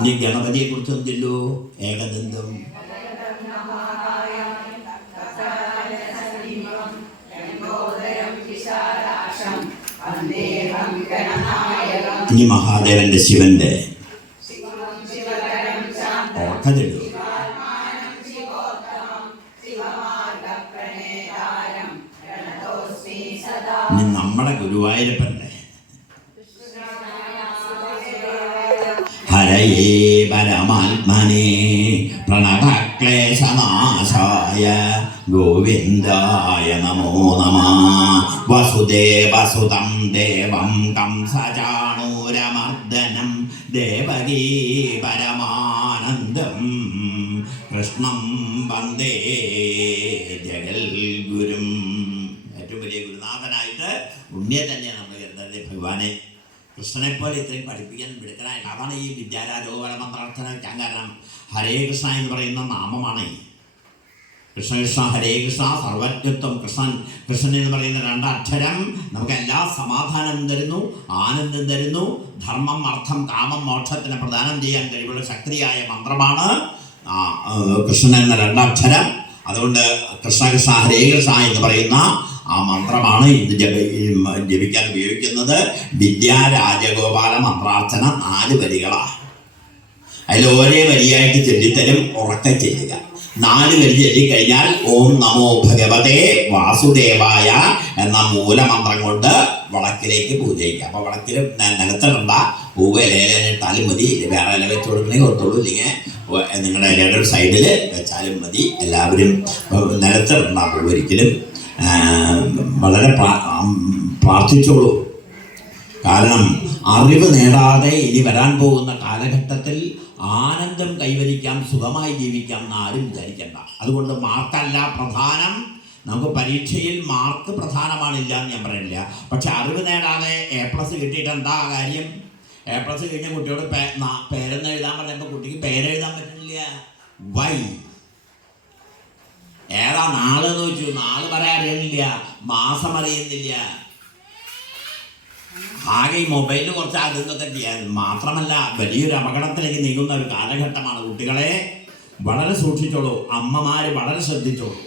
ഇനി ഗണപതിയെ കുറിച്ച് ചൊല്ലോ. ഏകദന്തം ഇനി മഹാദേവന്റെ ശിവന്റെ ഓർക്കതല്ലോ. ഇനി നമ്മുടെ ഗുരുവായൂരപ്പന്റെ ഹരയേ പരമാത്മനെ പ്രണതക്ലേശനാശായ ഗോവിന്ദായ നമോ നമഃ. വസുദേവസുതം ദേവം കംസചാണൂരമർദ്ദനം ദേവകീ പരമാനന്ദം കൃഷ്ണം വന്ദേ ജഗൽഗുരും. ഏറ്റവും വലിയ ഗുരുനാഥനായിട്ട് ഉണ്ണിയെ തന്നെയാണ് നമ്മൾ കരുതേണ്ടത്. ഭഗവാനെ കൃഷ്ണനെപ്പോലെ ഇത്രയും പഠിപ്പിക്കാൻ മിടുക്കനായിട്ട്. അതാണ് ഈ വിദ്യാരാജോപര മന്ത്രാർത്ഥന വെക്കാൻ കാരണം. ഹരേ കൃഷ്ണ എന്ന് പറയുന്ന നാമമാണ്. കൃഷ്ണ കൃഷ്ണ ഹരേ കൃഷ്ണ സർവജ്ഞത്വം. കൃഷ്ണൻ എന്ന് പറയുന്ന രണ്ടക്ഷരം നമുക്ക് എല്ലാ സമാധാനം തരുന്നു, ആനന്ദം തരുന്നു. ധർമ്മം, അർത്ഥം, കാമം, മോക്ഷത്തിന് പ്രദാനം ചെയ്യാൻ കഴിവുള്ള ശക്തിയായ മന്ത്രമാണ് കൃഷ്ണൻ എന്ന രണ്ടക്ഷരം. അതുകൊണ്ട് കൃഷ്ണ കൃഷ്ണ ഹരേ കൃഷ്ണ എന്ന് പറയുന്ന ആ മന്ത്രമാണ് ഇന്ന് ജപിക്കാൻ ഉപയോഗിക്കുന്നത്. വിദ്യാരാജഗോപാല മന്ത്രാർത്ഥന 4 വരികളാണ്. അതിൽ ഓരോ വരിയായിട്ട് ചൊല്ലിത്തരും. ഉറക്കെ ചെല്ലുക. 4 വരി ചൊല്ലിക്കഴിഞ്ഞാൽ ഓം നമോ ഭഗവതേ വാസുദേവായ എന്ന മൂലമന്ത്രം കൊണ്ട് വിളക്കിലേക്ക് പൂജ ചെയ്യുക. അപ്പോൾ വിളക്കിൽ നിലത്തിടണ്ട, പൂവ് ഇലയിലിട്ടാലും മതി. വേറെ ഇല വെച്ച് കൊടുക്കണമെങ്കിൽ കൊടുത്തോളൂ, ഇല്ലെങ്കിൽ നിങ്ങളുടെ ഇലയുടെ ഒരു സൈഡിൽ വെച്ചാലും മതി. എല്ലാവരും നിലത്തിടണ്ട പൂവ് ഒരിക്കലും. വളരെ പ്രാർത്ഥിച്ചോളൂ. കാരണം അറിവ് നേടാതെ ഇനി വരാൻ പോകുന്ന കാലഘട്ടത്തിൽ ആനന്ദം കൈവരിക്കാം, സുഖമായി ജീവിക്കാം എന്ന് ആരും വിചാരിക്കേണ്ട. അതുകൊണ്ട് മാർക്കല്ല പ്രധാനം. നമുക്ക് പരീക്ഷയിൽ മാർക്ക് പ്രധാനമാണില്ല എന്ന് ഞാൻ പറയില്ല. പക്ഷെ അറിവ് നേടാതെ A+ കിട്ടിയിട്ട് എന്താ കാര്യം? A+ കഴിഞ്ഞ കുട്ടിയോട് പേരെന്ന് എഴുതാൻ പറയുമ്പോൾ കുട്ടിക്ക് പേരെഴുതാൻ പറ്റുന്നില്ല. വൈ? ഏതാ നാളെന്ന് വെച്ചു, നാള് പറയാൻ അറിയുന്നില്ല, മാസം അറിയുന്നില്ല. ആകെ ഈ മൊബൈലിൽ കുറച്ച് അതൊക്കെ ചെയ്യാൻ മാത്രമല്ല വലിയൊരു അപകടത്തിലേക്ക് നീങ്ങുന്ന ഒരു കാലഘട്ടമാണ്. കുട്ടികളെ വളരെ സൂക്ഷിച്ചോളൂ. അമ്മമാര് വളരെ ശ്രദ്ധിച്ചോളൂ.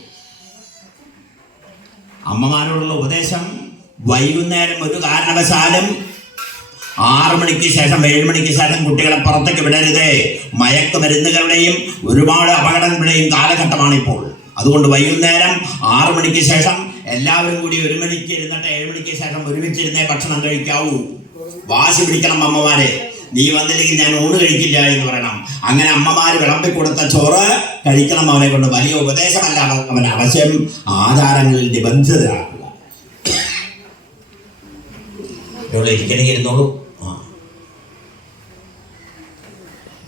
അമ്മമാരോടുള്ള ഉപദേശം, വൈകുന്നേരം ഒരു കാരണവശാലും 6 മണിക്ക് ശേഷം 7 മണിക്ക് ശേഷം കുട്ടികളെ പുറത്തേക്ക് വിടരുത്. മയക്കുമരുന്നുകളുടെയും ഒരുപാട് അപകടങ്ങളുടെയും കാലഘട്ടമാണിപ്പോൾ. അതുകൊണ്ട് വൈകുന്നേരം 6 മണിക്ക് ശേഷം എല്ലാവരും കൂടി 1 മണിക്ക് ഇരുന്നിട്ട് 7 മണിക്ക് ശേഷം ഒരുമിച്ചിരുന്നേ ഭക്ഷണം കഴിക്കാവൂ. വാശി പിടിക്കണം അമ്മമാരെ. നീ വന്നില്ലെങ്കിൽ ഞാൻ ഊണ് കഴിക്കില്ല എന്ന് പറയണം. അങ്ങനെ അമ്മമാര് വിളമ്പിക്കൊടുത്ത ചോറ് കഴിക്കണം. അവനെ കൊണ്ട് വലിയ ഉപദേശമല്ല, അവൻ അവശ്യം ആചാരങ്ങളിൽ നിബന്ധിതരാക്കുക. ഇരിക്കണമെങ്കിൽ ഇരുന്നോളൂ.